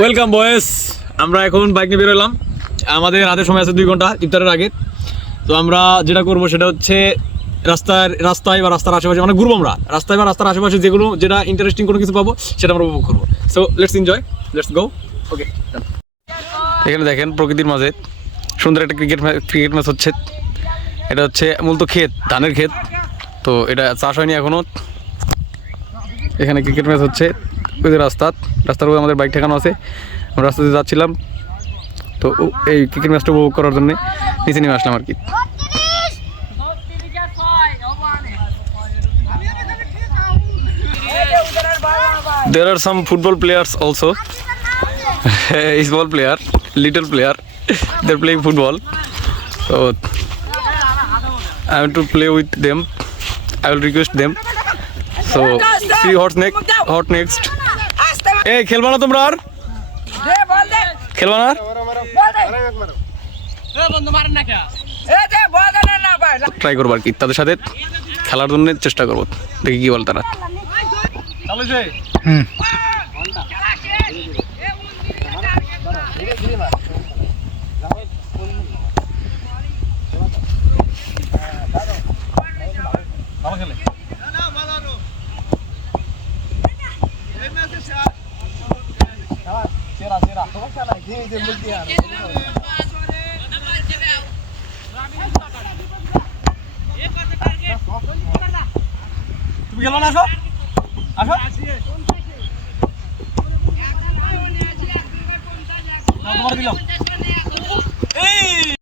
Welcome বয়েস, আমরা এখন বাইক নিয়ে বেরোলাম। আমাদের হাতে সময় আছে 2 ঘন্টা ইফতারের আগে। তো আমরা যেটা করবো সেটা হচ্ছে রাস্তায় বা রাস্তার আশেপাশে মানে ঘুরবো। আমরা রাস্তায় বা রাস্তার আশেপাশে যেটা ইন্টারেস্টিং কোনো কিছু পাবো সেটা আমরা উপভোগ করবো। So let's enjoy, let's go. Okay, এখানে দেখেন প্রকৃতির মাঝে সুন্দর একটা ক্রিকেট ম্যাচ হচ্ছে। এটা হচ্ছে মূলত ক্ষেত, ধানের ক্ষেত। তো এটা চাষ হয়নি এখনও। এখানে ক্রিকেট ম্যাচ হচ্ছে। ওই যে রাস্তার উপরে আমাদের বাইক ঠেকানো আছে। আমরা রাস্তা দিয়ে যাচ্ছিলাম, তো এই ক্রিকেট ম্যাচটা উপভোগ করার জন্য নিচে নেমে আসলাম আর কি। There are some football players also. Small player, little player. They're playing football. So I want to play with them. I will request them. So see what next. Hey, খেলবা না তোমরা আর? খেলবা না? ট্রাই করবো আর কি, তাদের সাথে খেলার জন্য চেষ্টা করবো, দেখি কি বল তারা। তুমি খেলো না, আসো আসো। তোমার দিলাম।